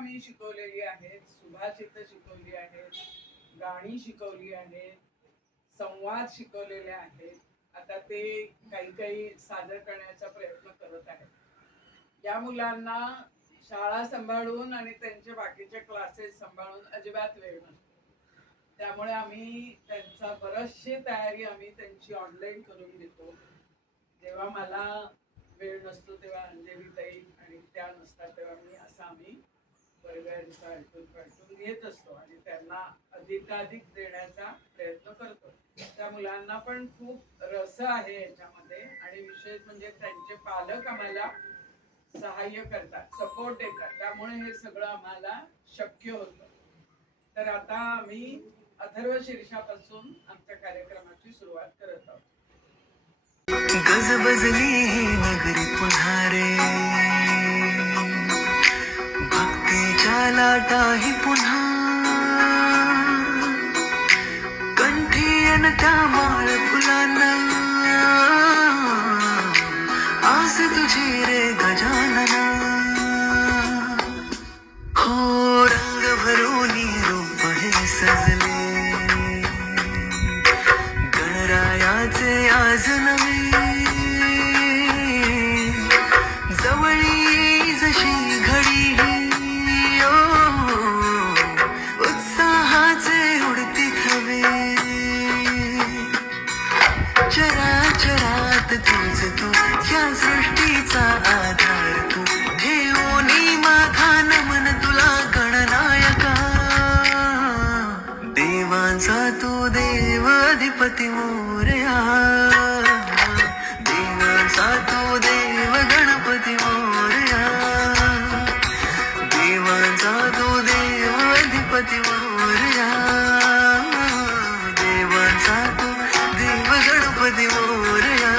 मी शिकवलेली आहेत, सुभाषितं शिकवली आहेत, गाणी शिकवली आहेत, संवाद शिकवलेले आहेत. आता ते काही काही सादर करण्याचा प्रयत्न करत आहेत. या मुलांना शाळा सांभाळून आणि त्यांचे बाकीचे क्लासेस सांभाळून अजिबात वेळ नसतो. त्यामुळे आम्ही त्यांचा बरीचशी तयारी आम्ही त्यांची ऑनलाईन करून देतो. जेव्हा मला वेळ नसतो तेव्हा अंजलीताई आणि त्या नसतात तेव्हा मी असं आम्ही वर्गांचा आलटून घेत असतो आणि त्यांना अधिकाधिक देण्याचा प्रयत्न करतो. त्या मुलांना पण खूप रस आहे याच्यामध्ये आणि विशेष म्हणजे त्यांचे पालक आम्हाला सहाय्य करतात, सपोर्ट देतात. त्यामुळे हे सगळं आम्हाला शक्य होतं. तर आता आम्ही अथर्व शीर्षापासून आमच्या कार्यक्रमाची सुरुवात करत आहोत. गजबजली नगरी पुन्हा रे, भक्तीच्या लाटाही पुन्हा, कंठी अन त्या माळ फुलांना, आस तुझी रे गजानना. हो रंग भरून रूप हे सजले, गणरायाचे आज नवे, जवळी जशी घडी उत्साहाचे उडती थवे. चराचरात तूच तू, या सृष्टीचा आधार तू, घेऊनी माझा नमन तुला गणनायका. देवांचा तू देव अधिपती मोरया, देवांचा तू देव गणपती मोरया, देवांचा तू देव अधिपती मोरया, देवांचा तू देव गणपती मोरया.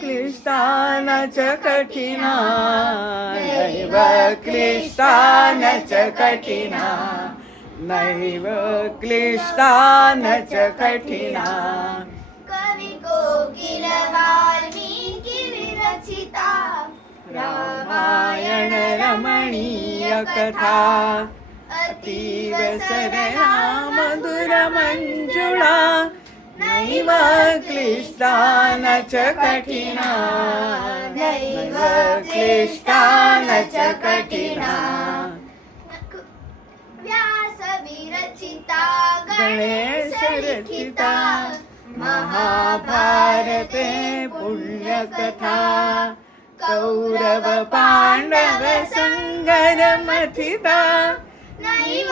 क्लिष्टान च कठिना नैव क्लिष्टान च कठिना नैव क्लिष्टान च कठिना कवी कोकिल वाल्मीकि विरचिता रामायण रमणीय कथा अतीव सरला मधुर मंजुळा नैव क्लिष्टान च कठिना नैव क्लिष्टान च कठिना व्यास विरचिता गणेश गणेश रचिता लिखिता महाभारते पुण्यकथा कौरव पांडव संगर मथिता नैव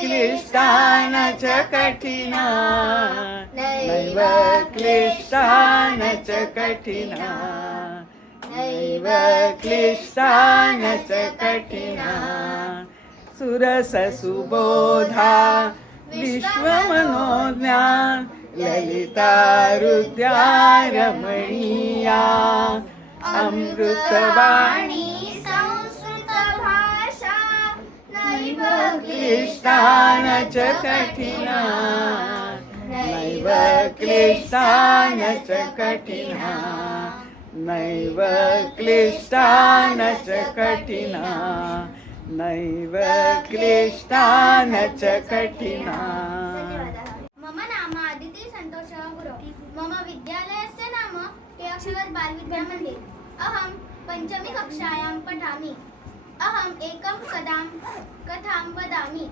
क्लिष्टान च कठिना नैव क्लिष्टान च कठिना नैव क्लिष्टान च कठिना सुरस सुबोधा विश्वमनोज्ञा ललिता हृद्या रमणीया अमृतवाणी संस्कृत भाषा नैव क्लिष्टान च कठिना नैव क्लिष्टान च कठिना नैव क्लिष्टान च कठिना नैव क्लिष्टान च कठिना मम नाम आदिति संतोषः गुरु मम विद्यालयस्य नाम के अक्षर बालविद्या मंदिर अहं पंचमी कक्षायां पठामि अहम् एकं कथां वदामि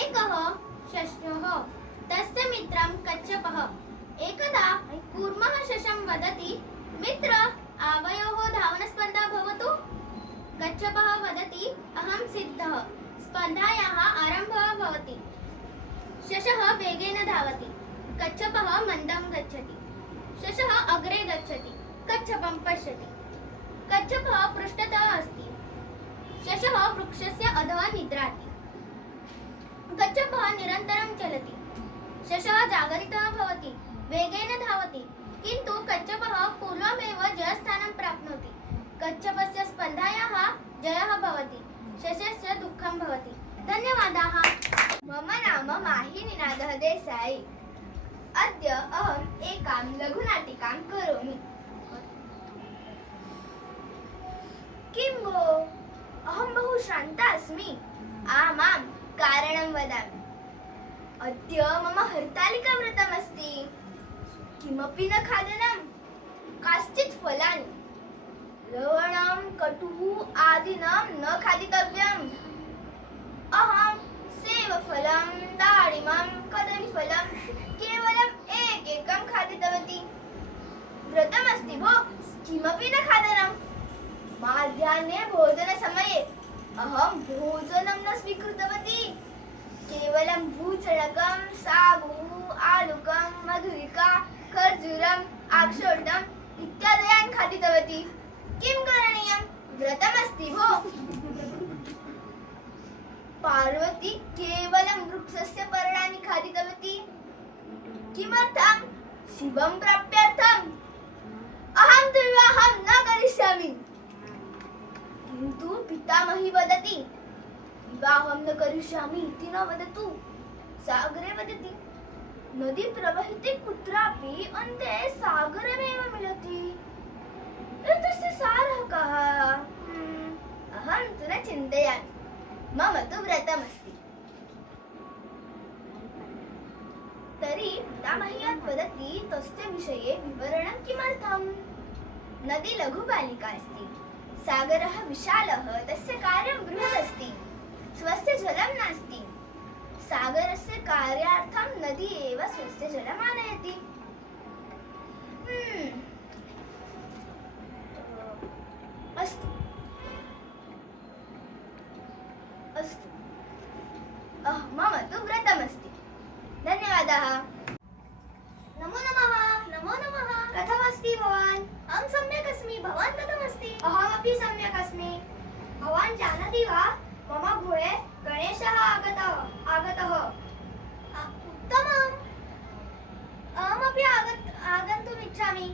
एकः शशः तस्य मित्रं कच्छपः एकदा कूर्मः शशं वदति मित्र आवयोः धावनस्पर्धा भवतु कच्छपः वदति अहं सिद्धः स्पर्धायाः आरम्भः भवति शशः वेगेन धावति कच्छपः मन्दं गच्छति शशः अग्रे गच्छति कच्छपं पश्यति कच्छपः पृष्ठतः अस्ति शशः वृक्षस्य अधः निद्राति कच्छपः निरन्तरं चलति शशः जागरितः भवति वेगेन धावति किन्तु कच्छपः पूर्वमेव जयस्थानं प्राप्नोति कच्छपस्य स्पर्धायाः जयः भवति शशस्य दुःखं भवति धन्यवादाः मम नाम माहिनीनाथः देसाई अद्य अहम् एकां लघुनाटिकां करोमि किं भो अहं बहु श्रान्ता अस्मि आमां कारणं वदामि अद्य मम हरतालिकाव्रतमस्ति किमपि न खादनं काश्चित् फलानि लवणं कटुः आदिनं न खादितव्यम् अहं सेवफलं दाडिमं कदलीफलं केवलम् एकं खादितवती व्रतमस्ति भो किमपि न खादनं माध्याह्ने भोजनसमये अहं भोजनं न स्वीकृतवती केवलं भूचणकं साबु आलुकं मधुरिका खर्जूरम् आक्षोडम् इत्यादयान् खादितवती किं करणीयं व्रतमस्ति भो पार्वती केवलं वृक्षस्य पर्णानि खादितवती किमर्थं शिवं प्राप्त्यर्थम् अहं तु विवाहं न करिष्यामि किन्तु पितामही वदति विवाहं न करिष्यामि इति न वदतु सा अग्रे वदति नदी प्रवहति कुत्रापि अन्ते सागरमेव मिलति एतस्य सारः कः अहं तु न चिन्तयामि मम तु व्रतमस्ति तर्हि पितामही यत् वदति तस्य विषये विवरणं किमर्थम् नदी लघुबालिका अस्ति सागरः विशालः तस्य कार्यं बृहत् अस्ति स्वस्य जलं नास्ति सागरस्य कार्यार्थं नदी एव स्वस्य जलम् आनयति अस्तु अस्तु मम तु व्रतमस्ति धन्यवादाः नमो नमः नमो नमः कथमस्ति भवान् अहं सम्यक् अस्मि भवान् कथमस्ति अहमपि सम्यक् अस्मि भवान् जानाति वा मम गृहे गणेशः उत्तमम् अहमपि आगन्तुम् पृच्छामि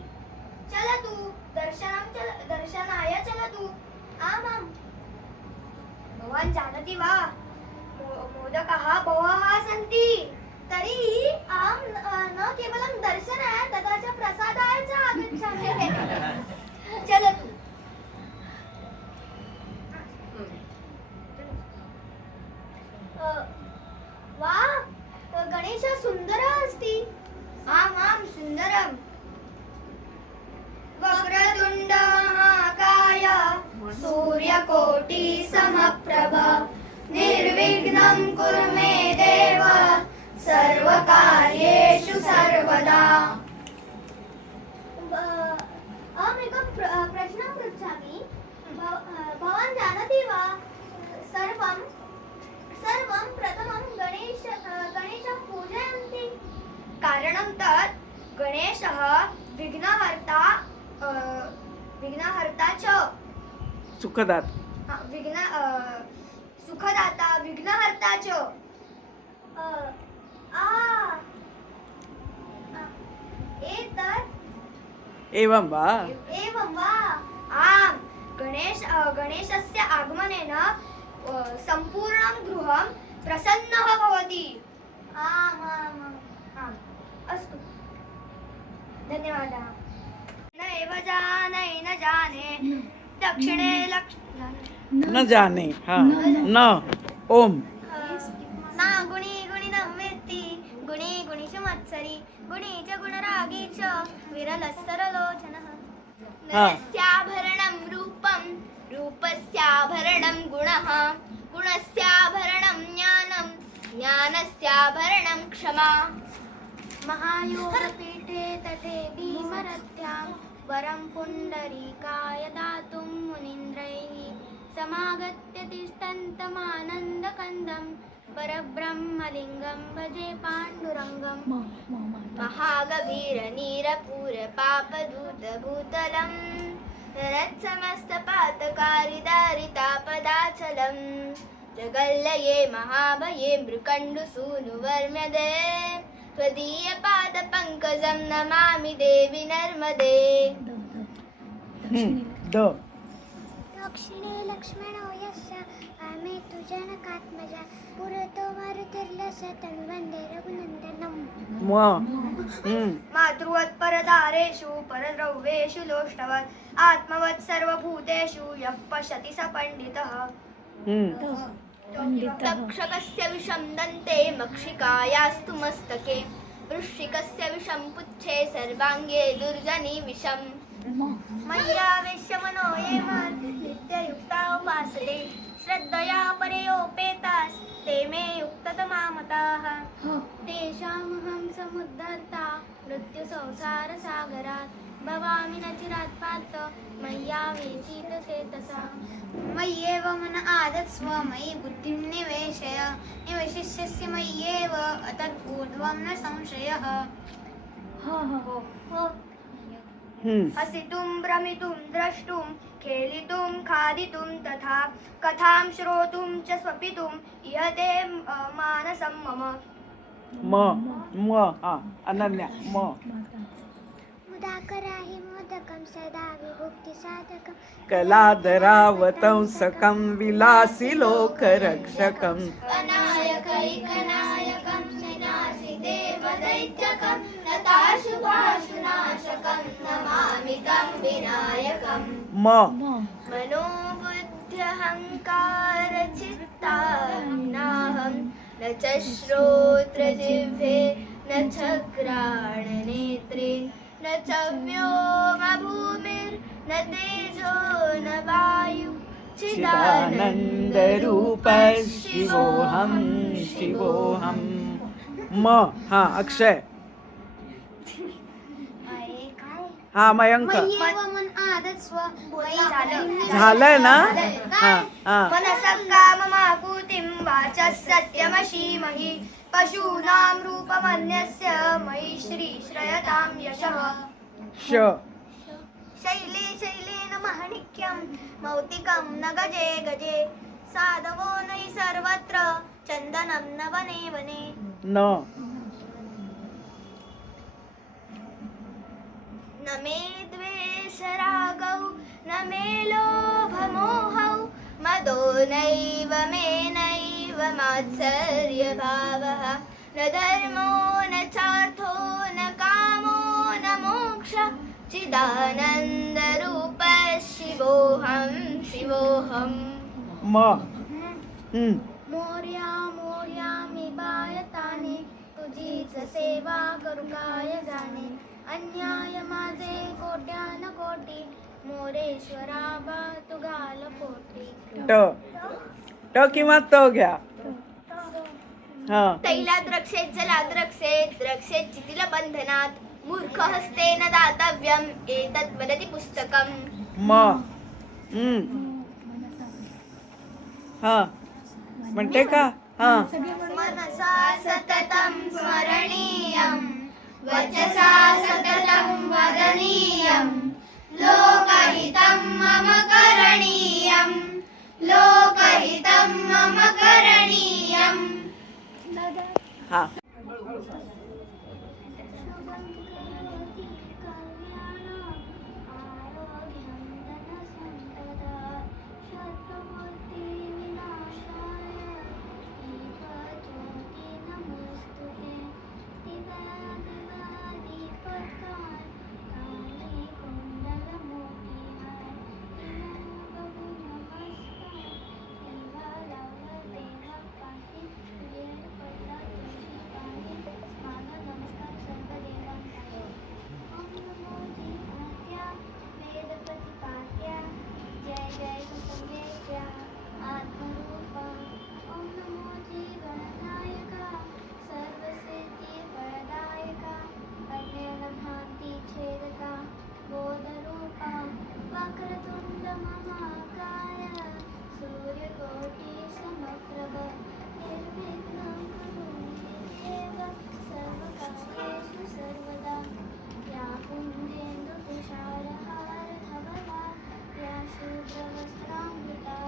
चलतु दर्शनाय चलतु। आमां भवान् जानाति वा मोदकाः बहवः सन्ति, तर्हि अहं न केवलं दर्शनाय तथा च प्रसादाय च आगच्छामि। चलतु। वा गणेश सुन्दरः अस्ति। आमां सुन्दरम्। वक्रतुण्ड महाकाय सूर्यकोटि समप्रभ निर्विघ्नं कुरु मे देव सर्वकार्येषु सर्वदा। अहमेकं प्रश्नं पृच्छामि। भवान् जानाति वा सर्वं प्रथमं गणेशं पूजयन्ति, कारणं तत् गणेशः विघ्नहर्ता च सुखदात सुखदाता विघ्नहर्ता च। एवं वा? आम्, गणेशस्य आगमनेन सम्पूर्णं गृहं प्रसन्नः भवति। आम्, अस्तु, धन्यवादः। न जाने दक्षिणे न जाने हाँ न ओम ना गुणी गुणिनं वेत्ति गुणी गुणिषु मत्सरि गुणी च गुणरागी च विरलः सरलोचनः। नरस्याभरणं रूपं रूपस्याभरणं गुणः गुणस्याभरणं ज्ञानं ज्ञानस्याभरणं क्षमा। महायोगपीठे तथे भीमरथ्यां वरं पुण्डरीकाय दातुं मुनीन्द्रैः समागत्य तिष्ठन्तमानन्दकन्दं परब्रह्मलिङ्गं भजे पाण्डुरङ्गं। महागभीरनीरपूरपापदूतभूतलं नरत्समस्तपातकारिदारितापदाचलं जगल्लये महाभये मृकण्डुसूनुवर्म्यदे त्वदीयपादपङ्कजं नमामि देवि नर्मदे। दक्षिणे लक्ष्मणो यस्य वामे तु जनकात्मजा पुरतो मारुतिर्लस्य तन्वन्दे रघुनन्दनम्। मातृवत्परदारेषु परद्रव्येषु लोष्टवत् आत्मवत् सर्वभूतेषु यः पश्यति स पण्डितः। तक्षकस्य विषं दन्ते मक्षिकायास्तु मस्तके वृश्चिकस्य विषं पुच्छे सर्वाङ्गे दुर्जनि विषम्। मय्यावेश्य मनो ये मां नित्ययुक्ता उपासते श्रद्धया परयोपेतास्ते मे युक्ततमा मताः। तेषामहं समुद्धर्ता मृत्युसंसारसागरात् भवामि न चिरात् पार्थ मय्यावेशितचेतसा। मय्येव मन आदत्स्व मयि बुद्धिं निवेशिष्यसि मय्येव अतद्ऊर्ध्वं न संशयः। हसितुं भ्रमितुं द्रष्टुं खेलितुं खादितुं तथा कथां श्रोतुं च स्वपितुं इहते मानसं मम। अनन्या मुदाकराहि मोदकं सदा विभुक्तिसाधकं कलाधरावतंसकं विलासि लोकरक्षकम् अनायकैकनायकं श्रीनासि देवदैत्यकं नताशुभाशुनाशकं नमामि तं विनायकम्। मनोबुद्ध्यहङ्कारचित्तानाहं न च श्रोत्रजिह्वे न च घ्राणनेत्रे न च व्योमभूमिर्न तेजो न वायु चिदानन्दरूप शिवोऽहं अक्षय मयंक झालंय ना मनसः काममाकुतिं वाचः सत्यमशीमहि पशूनां रूपमन्यस्य मयि श्रीश्रयतां यशः। शैले शैलेन माणिक्यं मौक्तिकं न गजे गजे साधवो नहि सर्वत्र चन्दनं न वने वने। न मे द्वेषरागौ न मे लोभमोहौ मदो नैव मे नैव मात्सर्यभावः न धर्मो न चार्थो न कामो न मोक्ष चिदानन्दरूप शिवोऽहं शिवोऽहं मोर्या मोर्यामि बायताने तुझीच सेवा करू काय जाणे अन्याय माझे कोट्यान कोटी मोरेश्वरा बा तू घाल पोटी ट किंवा त घ्या. हा तैला द्रक्षेत जला द्रक्षेत द्रक्षेत चितिल बंधनात मूर्ख हस्तेन दातव्यम एतत् वदति पुस्तकम् हा म्हणते का? हा मनसा सततं स्मरणीयं वचसा सततं वदनीयं लोकहितं मम करणीयं लोकहितं मम करणीयं. हा वक्रतुंड महाकाय सूर्यकोटि समप्रभ निर्विघ्नं कुरु मे देव सर्वकार्येषु सर्वदा या कुन्देन्दु तुषारहारधवला या शुभ्रवस्त्रामृता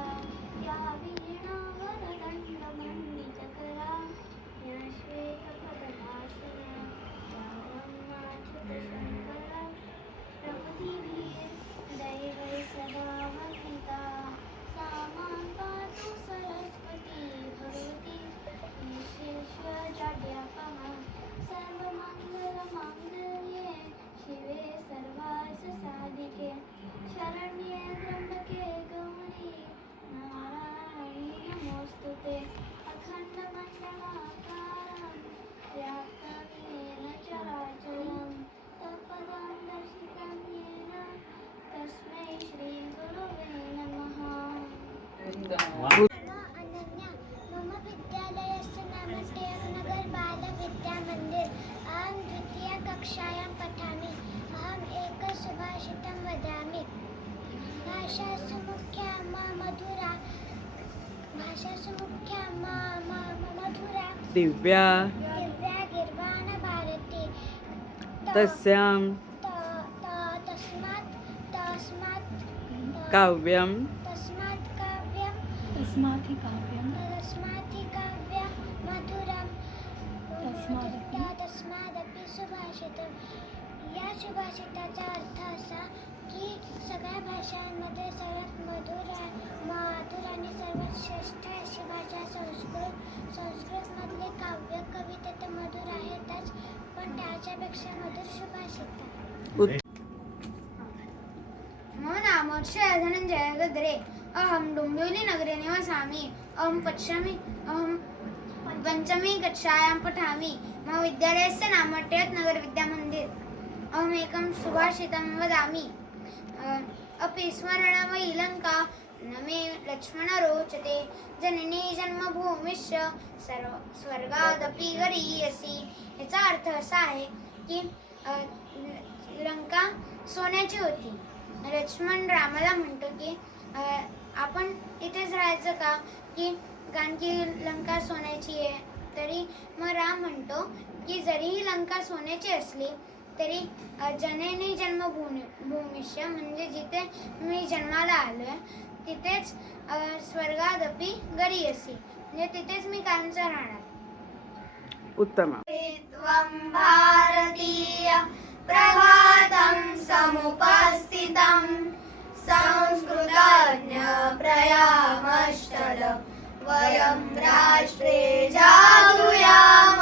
या वीणावरदण्डमण्डितकरा या श्वेतपदहासना या रम्याच्युतशङ्करा प्रकृतिभिः दैवै सदा वन्दिता सा मां पातु सरस्वती भगवती विशेष्वजाड्यापहा सर्वमङ्गलमाङ्गल्ये शिवे सर्वार्थसाधिके शरण्ये त्र्यम्बके गौरी नारायणी नमोऽस्तुते अखण्डमण्डलाकारं व्याप्तं येन चराचरं तत्पदं दर्शितं येन तस्मै श्रीगुरवे नमः. अनन्या मम विद्यालयस्य नाम टेरुनगर बालविद्यामन्दिर. अहं द्वितीयकक्षायां पठामि. अहम् एकं सुभाषितं वदामि. भाषासु मुख्या मा मधुरा भाषासु मुख्या मा मधुरा दिव्या दिव्या गिर्वाण भारती तस्यां तस्मात् काव्यं तस्मात् काव्यं मधुरं तस्मादपि सुभाषितं. या सुभाषिताचा अर्थ असा की सगळ्या भाषांमध्ये सर्वात मधुर आणि सर्वात श्रेष्ठ अशी भाषा संस्कृतमधले काव्य कविता तर मधुर आहेतच, पण त्याच्यापेक्षा मधुर सुभाषिता. मम नाम धनञ्जय गद्रे. अहं डोंबिवलीनगरे निवसामि. अहं पञ्चमी कक्षायां पठामि. मम विद्यालयस्य नाम टेयत्नगर विद्यामन्दिर. अहमेकं सुभाषितं वदामि. अपि स्मरणमयी लङ्का न मे लक्ष्मण रोचते जननी जन्मभूमिश्च स्वर्गादपि गरीयसी. याचा अर्थ असा आहे की लंका सोन्याची होती. लक्ष्मण रामाला म्हणतो की आपण इथेच राहायचं का, की कारण की लंका सोन्याची आहे. तरी मग राम म्हणतो की जरीही लंका सोन्याची असली तरी जननी जन्मभूमिश्च म्हणजे जिथे मी जन्माला आलोय तिथेच स्वर्गादपि गरीयसी म्हणजे तिथेच मी कायमचं राहणार. उत्तम. त्वं भारतीय प्रभातं समुपस्थितं संस्कृतज्ञ प्रयामश्चल वयं राष्ट्रे जागृयाम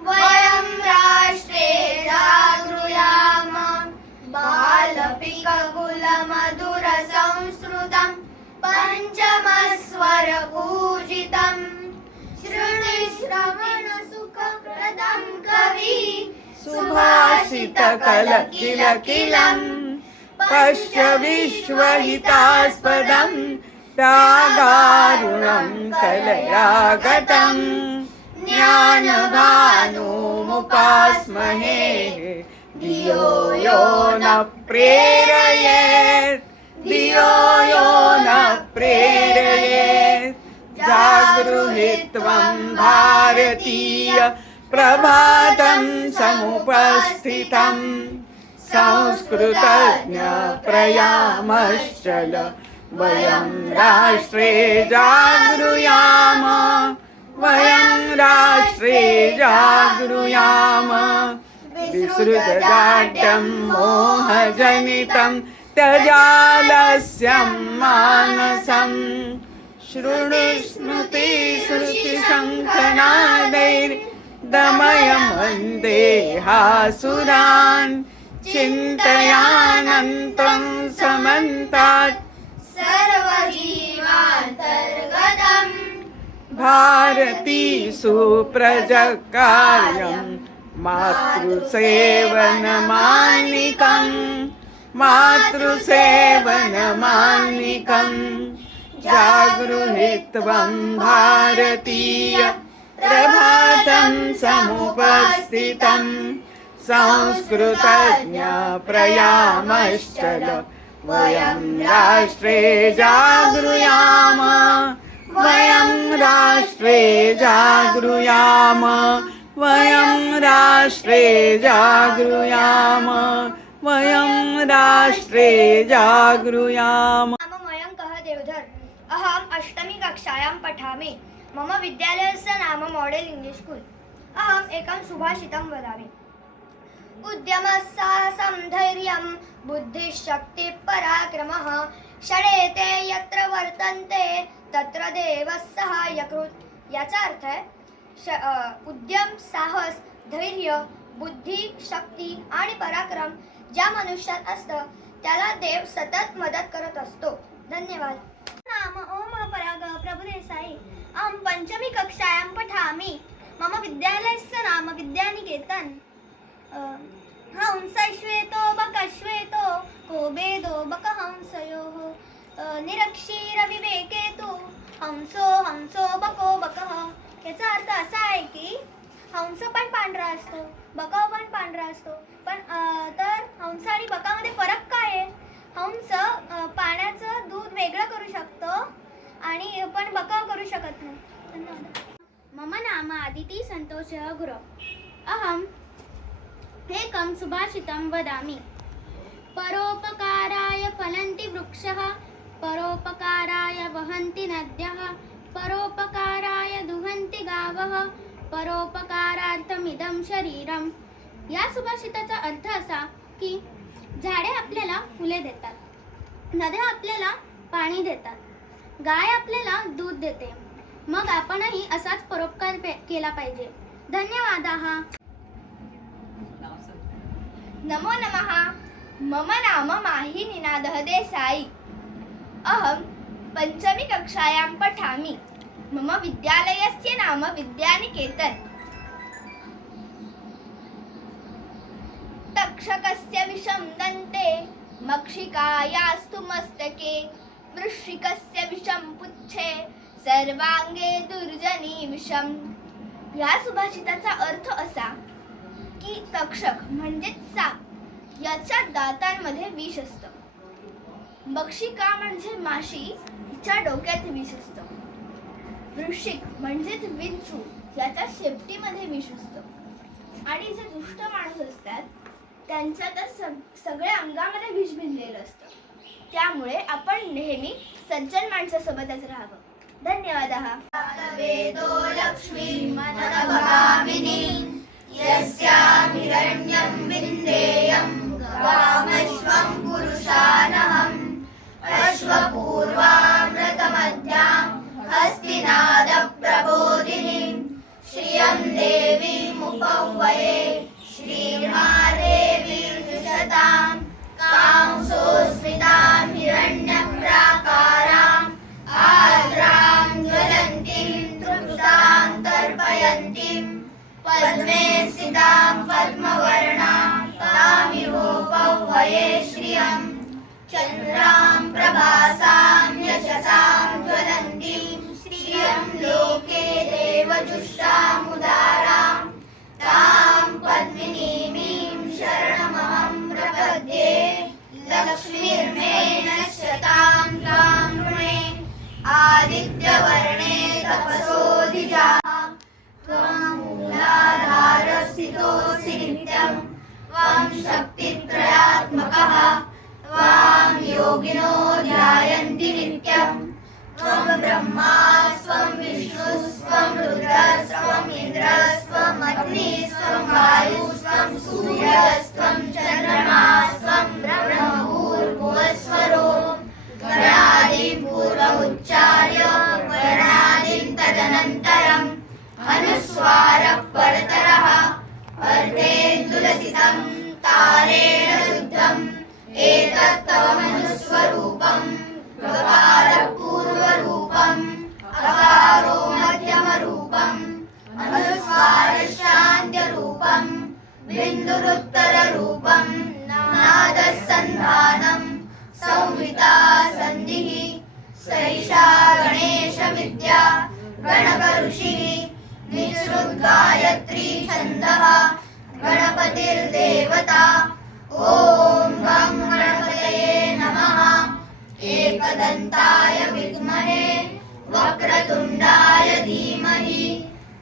वयं राष्ट्रे जागृयाम बालपिककुलमधुर संस्कृतं पञ्चमस्वरपूजितं श्रुतिश्रवणसुखप्रदं कवि सुभाषितकलकिलकिलम् पश्य विश्वहितास्पदं त्यागारुणं कलयागतम् ज्ञानभानुमुपास्महे धियो यो न प्रेरयेत् धियो यो न प्रेरयेत् जागृहित्वं भारतीय प्रभातं समुपस्थितम् संस्कृतज्ञ प्रयामश्चल वयं राष्ट्रे जागृयाम वयं राष्ट्रे जागृयाम विसृजजाड्यं मोहजनितं त्यजालस्यं मानसं शृणुस्मृतिश्रुतिशङ्खनादैर्दमयं वन्देहासुरान् चिन्तयानन्तं समन्तात् सर्वजीवान्तर्गतम् भारती सुप्रजकार्यं मातृसेवनमानिकं जागृहित्वं भारतीय प्रभातं समुपस्थितं संस्कृतज्ञ प्रयामश्चल वयं राष्ट्रे जागृयाम वयं राष्ट्रे जागृयाम वयं राष्ट्रे जागृयाम वयं राष्ट्रे जागृयाम। नाम मयङ्कः देवधर अहम् अष्टमी कक्षायां पठामि मम विद्यालयस्य नाम मॉडेल इंग्लिश स्कूल अहम् एकं सुभाषितं वदामि उद्यमस्साहसं धैर्यं बुद्धिशक्तिः पराक्रमः षडेते यत्र वर्तन्ते तत्र देवः सहायकृत् याचा अर्थ आहे उद्यम साहस धैर्य बुद्धी शक्ती आणि पराक्रम ज्या मनुष्यात असतं त्याला देव सतत मदत करत असतो धन्यवाद नाम ओम पराग प्रभुदेसाई अहं पंचमी कक्षायां पठामि मम विद्यालयस्य नाम विद्यानिकेतन हंसश्वेतो बकश्वेतो को भेदो बकहंसयोः निरक्षीरविवेके तु हंसो हंसो बको बकः याचा अर्थ असा आहे की हंस पण पांढरा असतो बकाव पण पांढरा असतो पण तर हंस आणि बकामध्ये फरक काय आहे हंस पाण्याचं दूध वेगळं करू शकतो आणि पण बकाव करू शकत नाही धन्यवाद मम नाम आदिती संतोष गुरव अहम् एकं सुभाषितं वदामि परोपकाराय फलन्ति वृक्षः परोपकाराय वहन्ति नद्यः परोपकाराय दुहन्ति गावः परोपकारार्थमिदं शरीरम या सुभाषिताचा अर्थ असा की झाडे आपल्याला फुले देतात नद्या आपल्याला पाणी देतात गाय आपल्याला दूध देते मग आपणही असाच परोपकार केला पाहिजे धन्यवादाः नमो नमः मम नाम माही निनादः देसाई अहं पंचमी कक्षायां पठामि मम विद्यालयस्य नाम विद्यानिकेतन तक्षकस्य विषं दन्ते मक्षिकायास्तु मस्तके वृश्चिकस्य विषं पुच्छे सर्वांगे दुर्जनी विषम या सुभाषिताचा अर्थ असा की तक्षक म्हणजे साप याच्या दातांमध्ये विष असतं मक्षिका म्हणजे माशी तिच्या डोक्यात विष असतं वृश्चिक म्हणजेच विंचू याच्या शेपटीमध्ये विष असतं आणि जे दुष्ट माणूस असतात त्यांच्या तर सगळ्या अंगामध्ये विष भिनलेलं असतं त्यामुळे आपण नेहमी सज्जन माणसासोबतच राहावं धन्यवाद वेदो लक्ष्मी मनोभाविनी यस्यां हिरण्यं विन्देयं गामश्वं पुरुषानहम् अश्वपूर्वामृतमध्यां हस्तिनादप्रबोधिनीं श्रियं देवीमुपह्वये श्रीमहादेवीर्निषतां कांसोऽस्मितां हिरण्यप्राकाराम् आर्द्रां ज्वलन्तीं तृप्तां तर्पयन्तीं पद्मे स्थितां पद्मवर्णां तामिहोपह्वये श्रियम् चन्द्रां प्रभासां यशसां ज्वलन्तीं श्रियं लोके देवजुष्टामुदारां तां पद्मिनीमीं शरणमहं प्रपद्ये लक्ष्मीर्मे नश्यतां तां नृणे आदित्यवर्णे तपसोऽधिजाः त्वं मूलाधारस्थितोऽसि नित्यं त्वं शक्तित्रयात्मकः त्वां योगिनो ध्यायन्ति नित्यं त्वं ब्रह्मा स्वं विष्णुस्त्वं रुद्रस्त्वं इन्द्रस्त्वं अग्निस्त्वं वायुस्त्वं सूर्यस्त्वं चन्द्रमास्त्वं ब्रह्मभूर्भुवस्वरो गणादिं पूर्वमुच्चार्य वर्णादिं तदनन्तरम् अनुस्वारः परतरः अर्धेन्दुलसितं तारेण रुद्धम् एतत् तव मनुस्वरूपं गकारः पूर्वरूपम् अकारो मध्यमरूपम् अनुस्वारशान्त्यरूपम् बिन्दुरुत्तररूपम् नादः सन्धानं संहिता सन्धिः सैषा गणेशविद्या गणकऋषिः निःसृद्गायत्री छन्दः गणपतिर्देवता ॐ गं गणपतये नमः एकदन्ताय विद्महे वक्रतुण्डाय धीमहि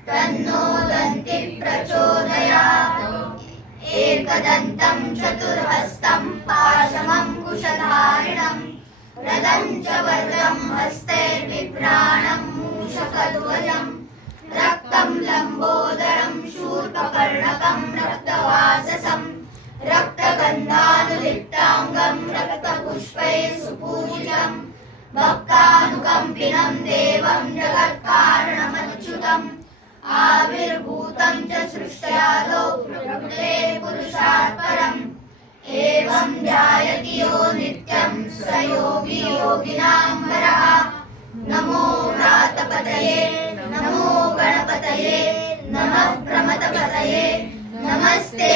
तन्नो दन्तिः प्रचोदयात् एकदन्तं चतुर्हस्तं पाशमं कुशधारिणं रदं च वरदं हस्तैर्बिभ्राणं मूषकध्वजं रक्तं लम्बोदरं शूर्पकर्णकं रक्तवाससं रक्तगन्धानुलिप्ताङ्गं रक्तपुष्पैः सुपूजितं भक्तानुकम्पिनं देवं जगत्कारणमच्युतम् आविर्भूतं च सृष्ट्यादौ प्रकृते पुरुषात् परम् एवं ध्यायति यो नित्यं स योगी योगिनां वरः नमो व्रातपतये नमो गणपतये नमः प्रमथपतये नमस्ते